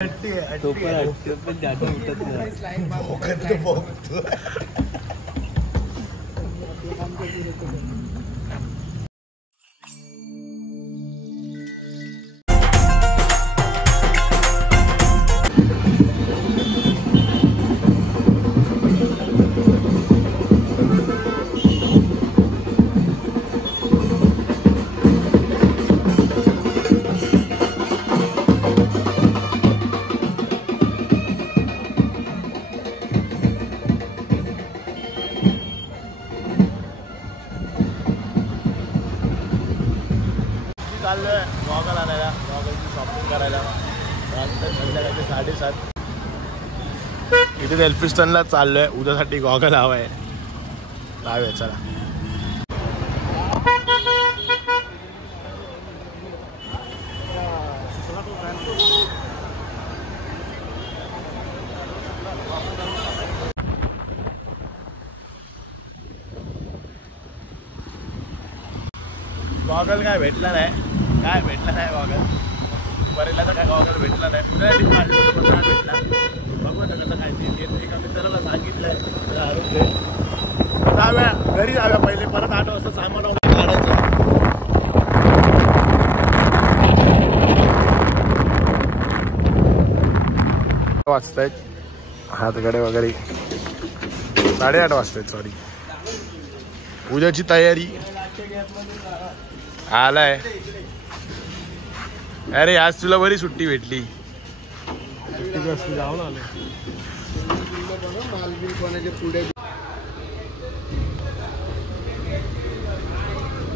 तो पण जास्त उठत चाललोय गॉगल आणायला, गॉगलची शॉपिंग करायला. संध्याकाळचे 7:30 इथे एल्फिस्टनला चाललोय. उद्यासाठी गॉगल हवाय. जाऊया चला. गॉगल काय भेटला नाही, गॉगल बरेला तर काय गॉगल भेटला नाही. उद्या भेटला. बघू ना कसं काय ते. एका मित्राला सांगितलंय जाऊया, घरी जाऊया पहिले. परत 8 वाजता सामान वगैरे काढायचं. वाजतायत हातकडे वगैरे 8:30 वाजतायत. सॉरी. उद्याची तयारी आलाय. अरे आज तुला बरी सुट्टी भेटली. जाऊन आले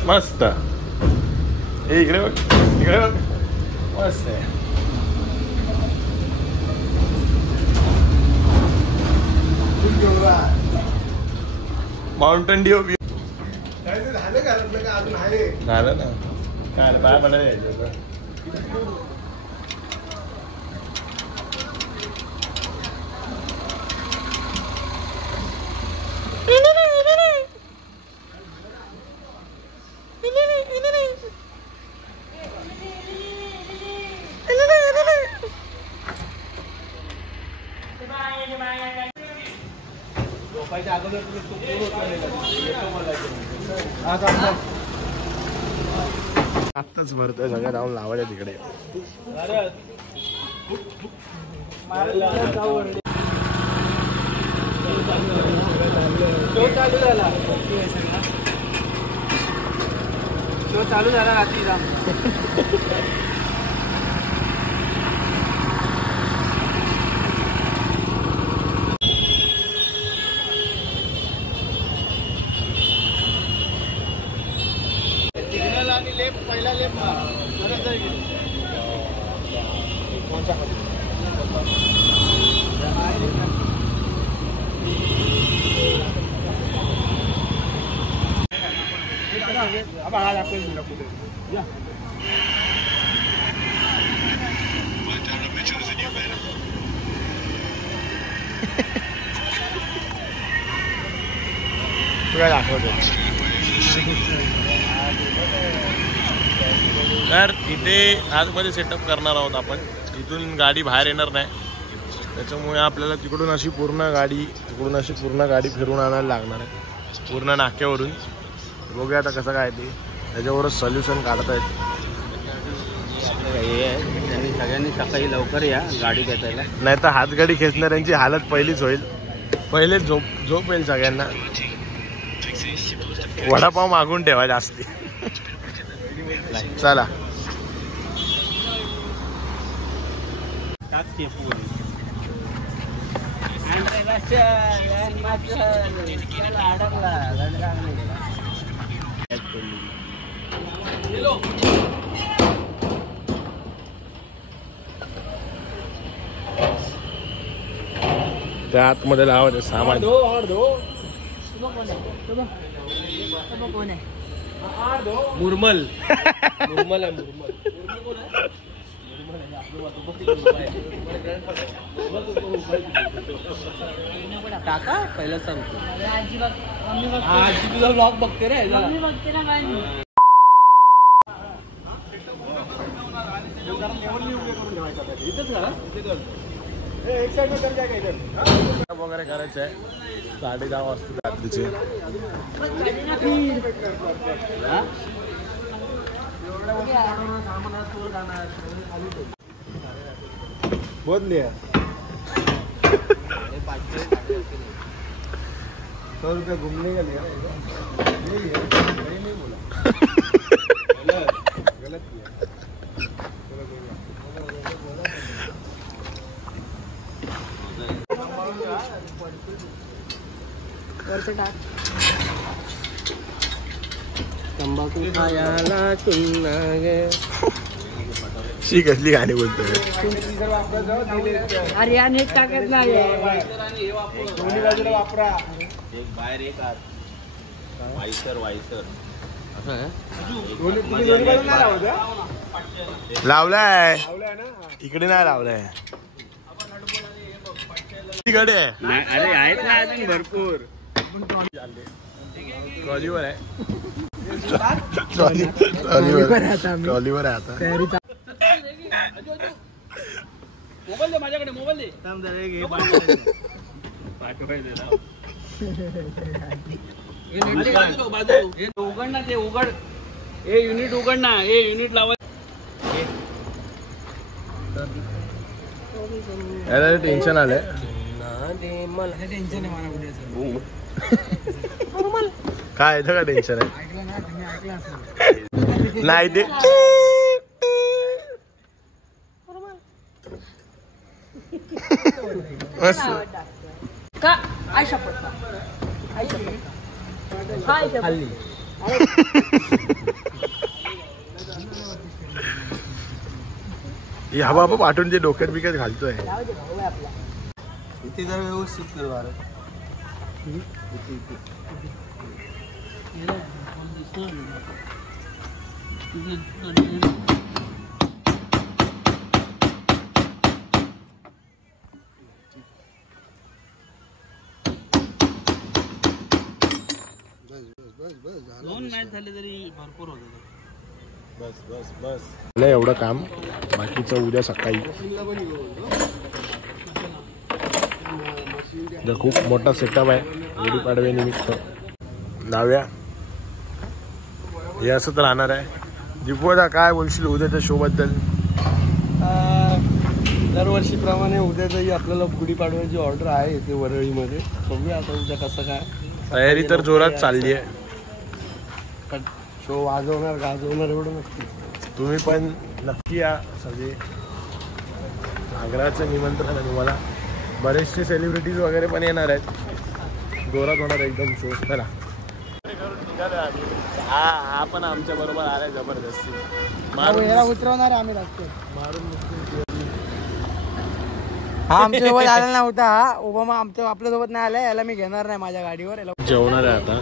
मस्त. हे इकडे बघ, इकडे बघ, मस्त आहे. माउंटेन ड्यू झालं ना. काय बाय म्हणायला यायचं. आत्ताच भरतोय सगळ्या जाऊन लावायला तिकडे. चालू झाला रात्री. पहिला लेप तर इथे आतमध्ये सेटअप करणार आहोत आपण. इथून गाडी बाहेर येणार नाही, त्याच्यामुळे आपल्याला तिकडून अशी पूर्ण गाडी फिरून आणायला लागणार आहे, पूर्ण नाक्यावरून. बघूया आता कसं काय ते, त्याच्यावरच सोल्युशन काढतायत. सगळ्यांनी सकाळी लवकर या गाडी घेतायला, नाही तर हातगाडी खेचणाऱ्यांची हालत पहिलीच होईल. पहिले झोप येईल सगळ्यांना. वडापाव मागून ठेवा जास्ती. चला. त्या आतमध्ये लावायचं सामान. मुरमल मुरमल आहे. टाका पहिला सांगतो. आजी तुझा ब्लॉग बघते रे. इथंच करा. वगैरे करायचं आहे 10:30 वाजता रात्रीचे. बहुत लिया 100 रुपया घूमने का लिया नहीं बोला गलत किया. तंबाखू खायला चुन्ना गे. शी कसली गाणी बोलतोय. अरे या नेट टाकत नाही दोन्ही बाजूला वापरा. एक बाहेर एक आत. वायसर वायसर असं आहे. दोन्ही बाजूला नाही लावत लावलाय लावलाय ना. इकडे नाही लावलाय. इकडे आहे. नाही, अरे आहेत ना अजून भरपूर. ट्रॉलीवर आहे. ट्रॉलीवर आहे आता. मोबाईल दे माझ्याकडे. मोबाईल दे. पाठवायला उघड ना ते उघड. हे युनिट उघड ना. हे युनिट लावा. टेन्शन आलंय. मला टेन्शन आहे मला उद्याचं. काय येतं का टेन्शन आहे. ऐकलं ना तुम्ही ऐकलं असेल. नाही ते का आयशा पडता खाल्ली. हा बाबा पाठवून ते डोक्यात बिक्यात घालतोय. इथे जरा व्यवस्थित कर बारा. दोन मॅच झाले तरी भरपूर होत. बस बस बस एवढं काम. बाकीचं उद्या सकाळी. खूप मोठा सेटअप आहे गुढीपाडव्यानिमित्त. नाव्या हे असंच राहणार आहे. दीपूदा काय बोलशील उद्याच्या शो बद्दल. दरवर्षीप्रमाणे उद्याचाही आपल्याला गुढीपाडव्याची ऑर्डर आहे ते वरळीमध्ये. बघूया आता उद्या कसं काय. तयारी तर जोरात चालली आहे. शो वाजवणार गाजवणार एवढं नक्की. तुम्ही पण नक्की या सगळे. आग्राचं निमंत्रण आहे तुम्हाला. बरेचसे सेलिब्रिटीज वगैरे पण येणार आहेत. जोरात होणार एकदम शो. चला हा पण आमच्या बरोबर आलाय जबरदस्ती. याला उतरवणार आम्ही लागतो. मारून हा आमच्या सोबत आला नव्हता. हा ओबामा आमच्या आपल्यासोबत नाही आलाय. याला मी घेणार नाही माझ्या गाडीवर. याला जेवणार आहे आता.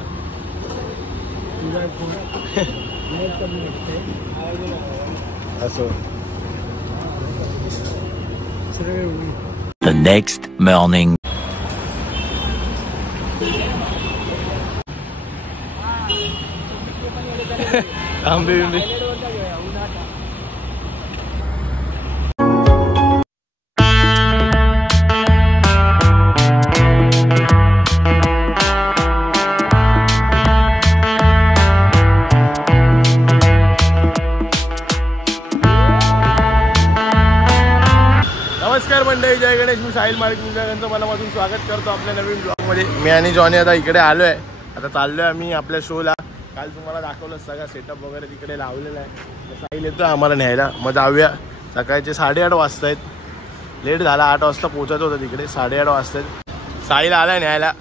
असं The next morning. आंबे बिंबे नमस्कार मंडळी. जय गणेश. मी साहिल मार्ग तुमच्या मनापासून स्वागत करतो आपल्या नवीन ब्लॉगमध्ये. मी आणि जॉनी आता इकडे आलो आहे. आता चाललो आहे आम्ही आपल्या शोला. काल तुम्हाला दाखवलं सगळा सेटअप वगैरे तिकडे लावलेला आहे. साहिल येतो आम्हाला न्यायला. मग जाऊया. सकाळचे 8:30 वाजता आहेत. लेट झाला. 8 वाजता पोहोचायचं होतं तिकडे. 8:30 वाजता आहेत. साहिल आला आहे न्यायला.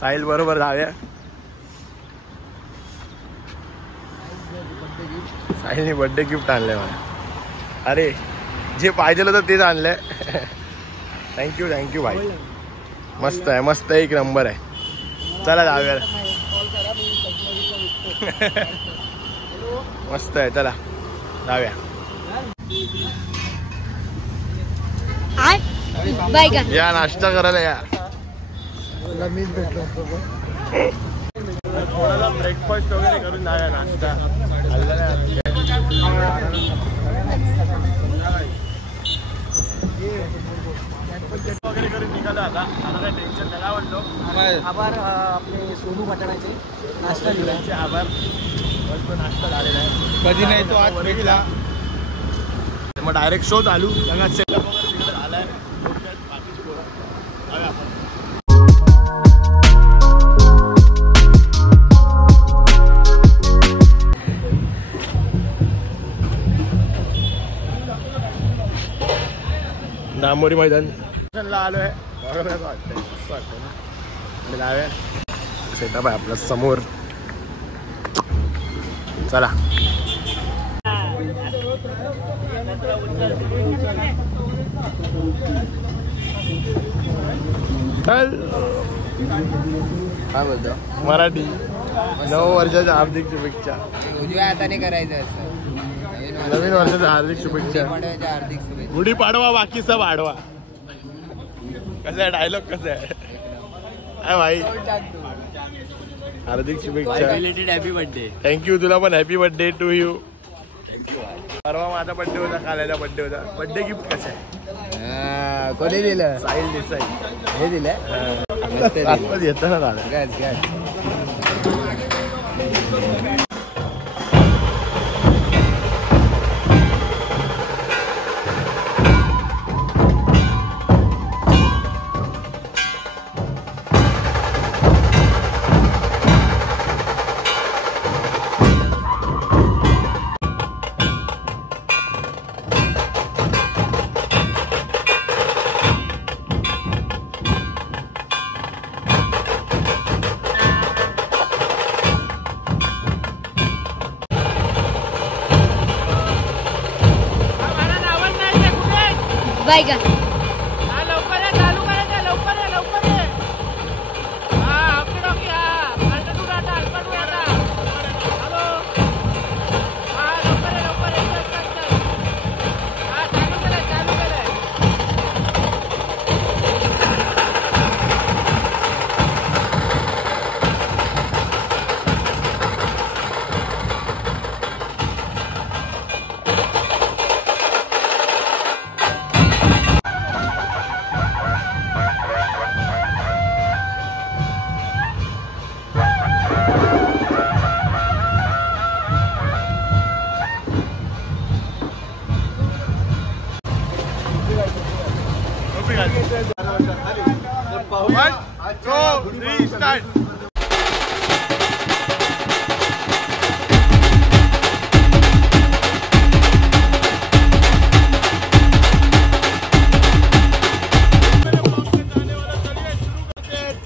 साहिल बरोबर जाऊया. साहिलने बर्थडे गिफ्ट आणलं आहे मला. अरे जे पाहिजे होतं तेच आणलंय. थँक्यू थँक्यू भाई. मस्त आहे. मस्त एक नंबर आहे. चला जाऊया. मस्त आहे. चला जाऊया. या नाश्ता करायला या. मीच भेटलो. थोडासा ब्रेकफास्ट वगैरे करून जाऊया. नाश्ता आपण चेक वगैरे करून निघालो आता काय टेन्शन नाही. काय बोलतो आभार आपले सोनू पटणाचे नाश्ता त्यांचे आभार. मस्त नाश्ता झालेला आहे. कधी नाही तो आज भेटला. मग डायरेक्ट शो चालू. सगळ्यात सेटअप वगैरे तिकडे झालाय. बाकीची पोरं जाऊया आपण. दामोरी मैदान आलो आहे. बरोबर वाटतंय मस्त वाटतं ना. आणि जाऊया. सेटअप आहे आपला समोर. चला काय बोलतो मराठी 9 वर्षाच्या हार्दिक शुभेच्छा. उजव्या हाताने करायचं असं. नवीन वर्षाच्या हार्दिक शुभेच्छा. हार्दिक शुभेच्छा. गुढीपाडवा बाकी सब आडवा. कसं आहे डायलॉग कसं आहे भाई. हार्दिक शुभेच्छा. Happy birthday. थँक्यू. तुला पण हॅपी बर्थडे टू यू. परवा माझा बर्थडे होता. काल्याचा बर्थडे होता. बर्थडे गिफ्ट कसं आहे. कोणी दिलं. साहिल देसाई हे दिलं. आत्ताच येतं ना दादा. बायगन लवकर या. चालू करायचं. लवकर या. लवकर या. हा हॉकी डॉकी. हा अल्टूर आता. अल्टूर आता. हॅलो. हा लवकर या. लवकर या. हा चालू केलंय. चालू केलंय.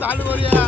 चालू करूया.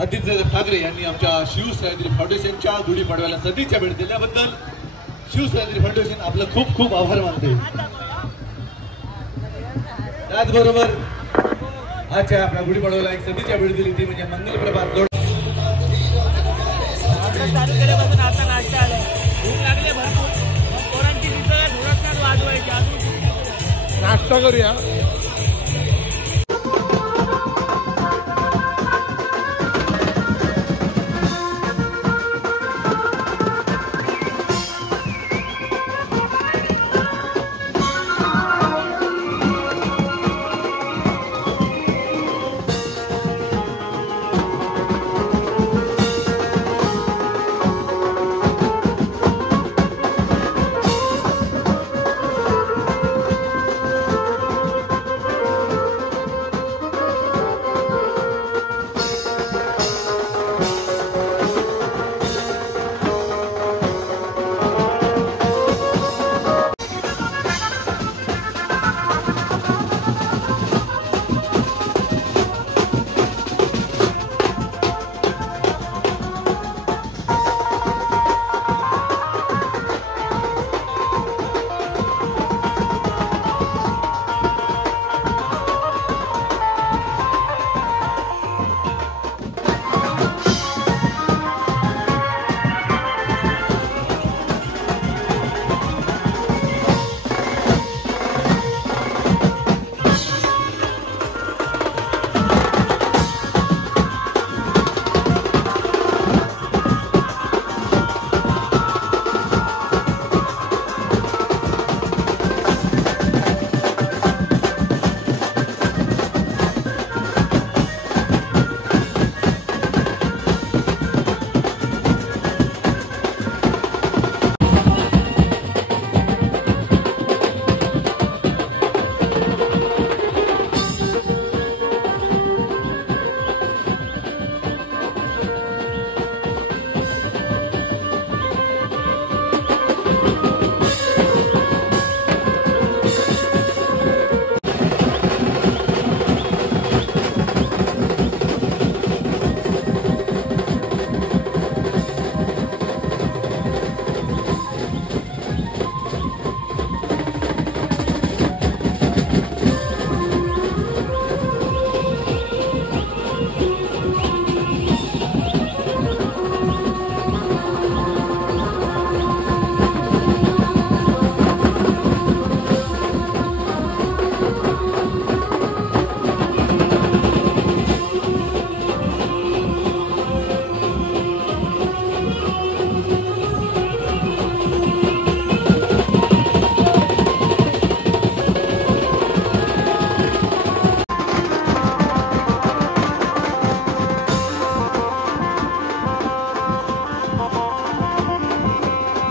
आदित्य ठाकरे यांनी आमच्या शिवसह्याद्री फाउंडेशनच्या गुढीपाडव्याला सदिच्छा भेट दिल्याबद्दल शिवसह्याद्री फाउंडेशन आपलं खूप खूप आभार मानते. त्याचबरोबर आजच्या आपल्या गुढीपाडव्याला एक सदिच्छा भेट दिली ती म्हणजे मंगलप्रभात लोड नाश्ता करूया.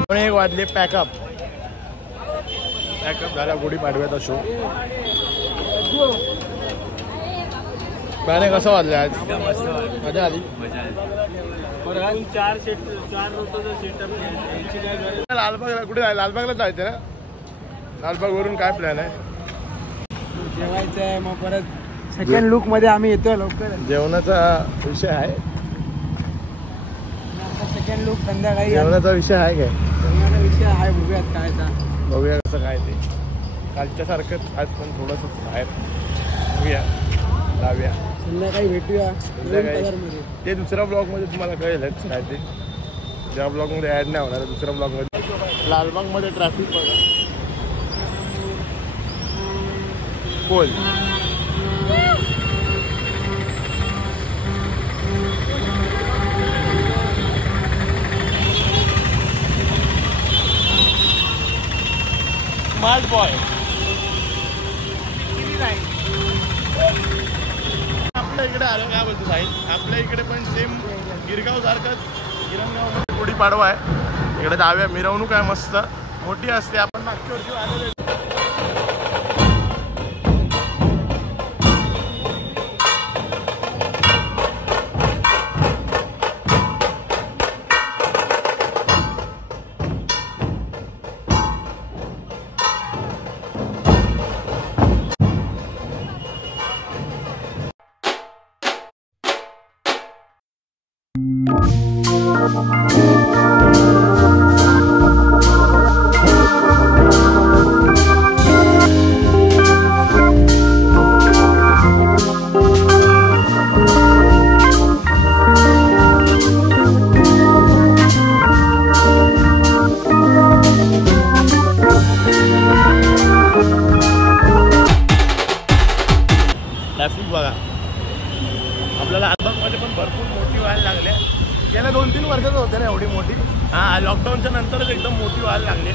पण 1 वाजले. पॅकअप झाला गुढीपाडव्याचा शो. गाणे कसं वाजले आज? मजा आली. लालबागला कुठे जायचं? लालबागला जायचं ना? लालबाग वरून काय प्लॅन आहे? जेवायचं आहे, मग परत सेकंड लुक मध्ये आम्ही येतोय लवकर. जेवणाचा विषय आहे. सेकंड लुक संध्याकाळी. जेवणाचा विषय आहे काय? जेवणाचा विषय आहे, बघूयात काय बघूया कसं काय ते. कालच्या सारखंच आज पण थोडंसं बाहेर बघूया, लावूया. संध्याकाळी भेटूया संध्याकाळी. ते दुसऱ्या ब्लॉग मध्ये तुम्हाला कळेलच काय ते. ज्या ब्लॉग मध्ये ऍड नाही होणार, दुसऱ्या ब्लॉग मध्ये. लालबाग मध्ये ट्रॅफिक बघा. बोल. Smart boy. आपल्या इकडे आलं काय बोलतो साई? आपल्या इकडे पण सेम गिरगाव सारखंच गिरणगाव गुढीपाडवा आहे. इकडे दहाव्या मिरवणूक आहे, मस्त मोठी असते. आपण मागच्या वर्षी आलेले. 2-3 वर्षाचं होते ना एवढी मोठी. हां, लॉकडाऊनच्या नंतरच एकदम मोठी व्हायला लागली.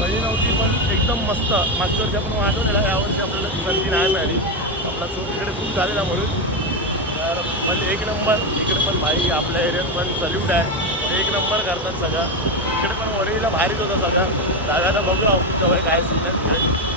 पहिली नव्हती पण एकदम मस्त. मागच्या वर्षी आपण वाढवलेला, यावर्षी आपल्याला संधी नाही मिळाली. आपला शो तिकडे खूप झालेला म्हणून. तर पण एक नंबर. इकडे पण भाई आपल्या एरियात पण सल्यूट आहे. एक नंबर करतात सगळं. इकडे पण वरळीला भारीच होता सगळं. दादाला बघू आपण काय सीन आहे.